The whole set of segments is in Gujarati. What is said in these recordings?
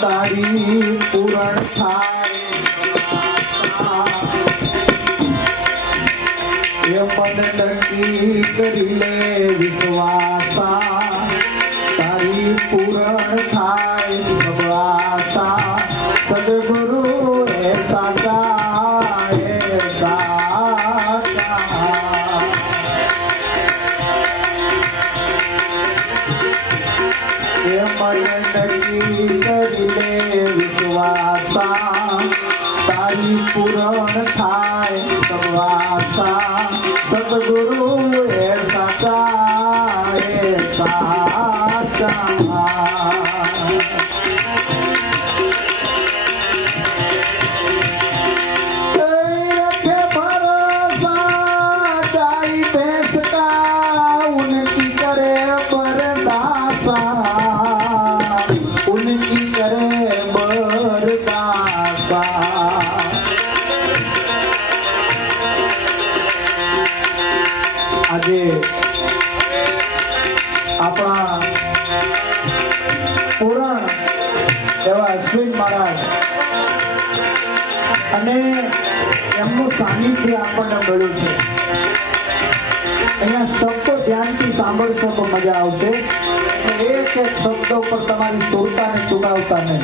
તારી પૂરણ થાય મન નક્કી કરી લે વિશ્વાસા તારી પૂરણ થાય. એવા અશ્વિન મહારાજ. અને એમનું સાનિધ્ય આપણને મળ્યું છે. અહીંયા શબ્દો ધ્યાનથી સાંભળશો તો મજા આવશે. એક એક શબ્દ ઉપર તમારી સુરતાને ચુકાવતા નહીં.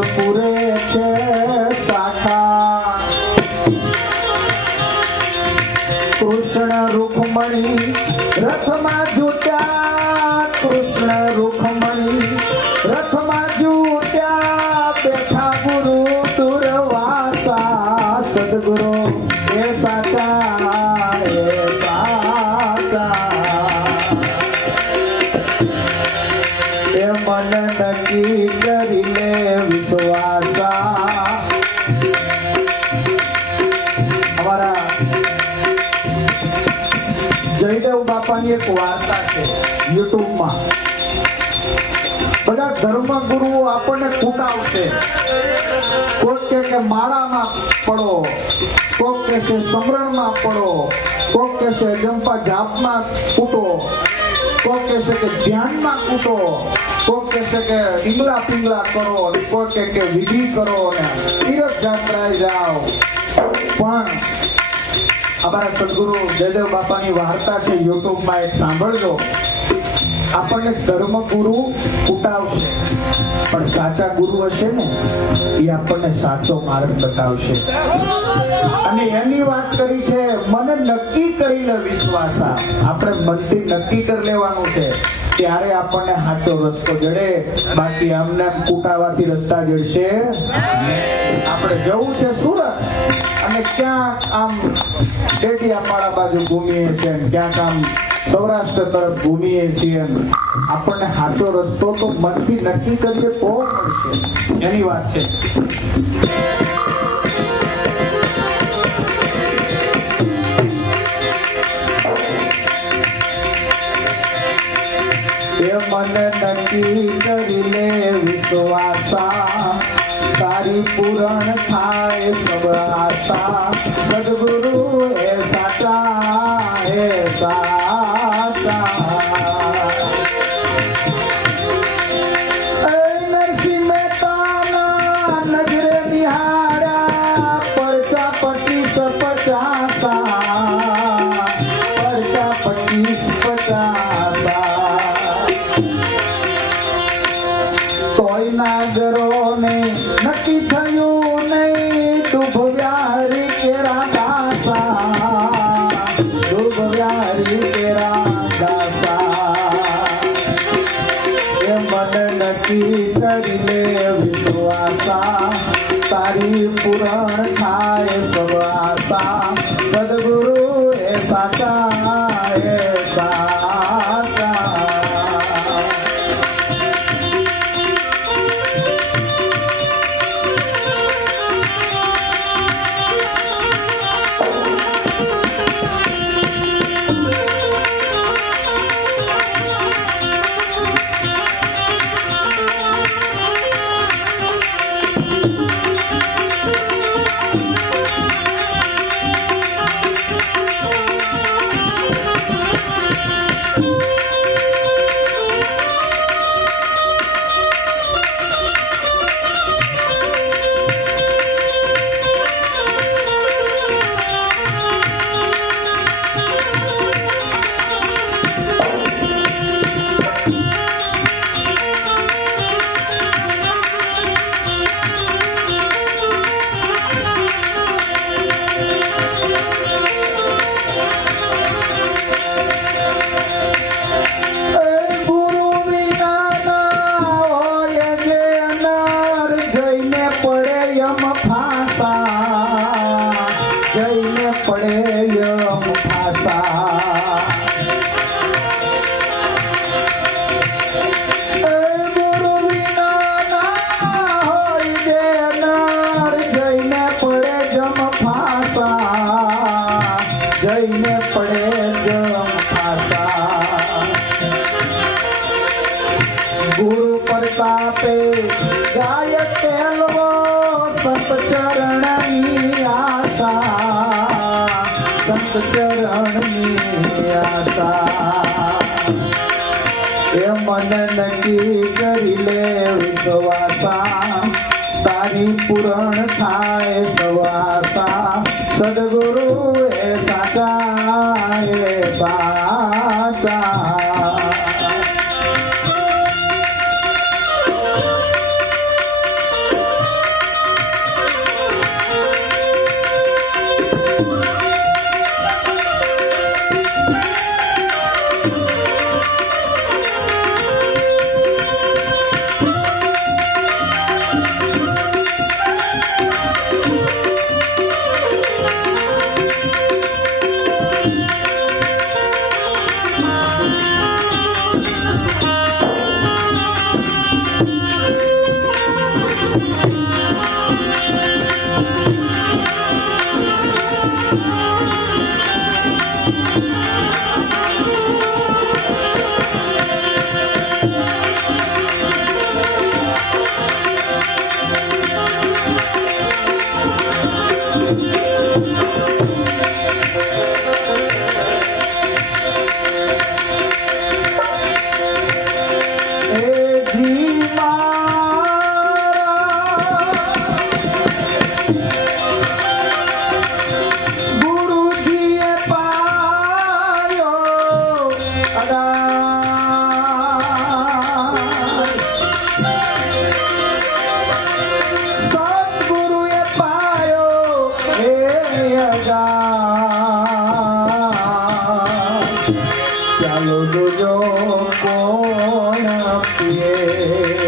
પૂરે છે શાખા. કૃષ્ણ રૂકમણી રથમાં એ મન નક્કી કરી અમારા જયદેવ બાપાની એક વાર્તા છે યુટ્યુબમાં. બધા ધર્મગુરુઓ આપણને કૂટાવશે કોક કે માળામાં પડો, કોક કે છે સમરણમાં પડો, કોક કે છે જંપા જાપમાં કૂટો, કોક કે કે ધ્યાનમાં કૂટો. કોક કે છે કે ઈંગલા પિંગલા કરો અને કોક કે કે વિધિ કરો અને તીરથ યાત્રાએ જાઓ. પણ અમારા સદગુરુ જયદેવ બાપાની વાર્તા છે, યુટ્યુબમાં એક સાંભળજો. આપણને ધર્મ ગુરુ ઉટાવશે પણ સાચા ગુરુ હશે ને, એ આપણને સાચો માર્ગ બતાવશે. અને એની વાત કરી છે, મને નક્કી કરી લે વિશ્વાસા આપણે મનથી નક્કી કરી લેવાનું છે. ત્યારે આપણને સાચો રસ્તો જડે. બાકી આમને આમ કૂટાવાથી રસ્તા જડશે. આપણે જવું છે સુરત. અને ક્યાંક આમ ડેડિયાપાડા બાજુ ઘૂમીએ છીએ ક્યાંક આમ સૌરાષ્ટ્ર તરફ ઘૂમીએ છીએ. આપણને સાચો રસ્તો તો મનથી નક્કી કરીએ તો મળશે. એની વાત છે. એ મને નક્કી કરી લે વિશ્વાસા. તારી પૂરણ થાય સબ સદગુરુ વિશ્વાસા તારી પૂરણ થાય સબ આશા સદગુરુ એ ચરણની આશા. એ મન નક્કી કરી લે વિશ્વાસા. તારી પૂરણ થાય સવાસા. સદગુરુ એ સાચા એ સાચા Hare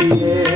yeah.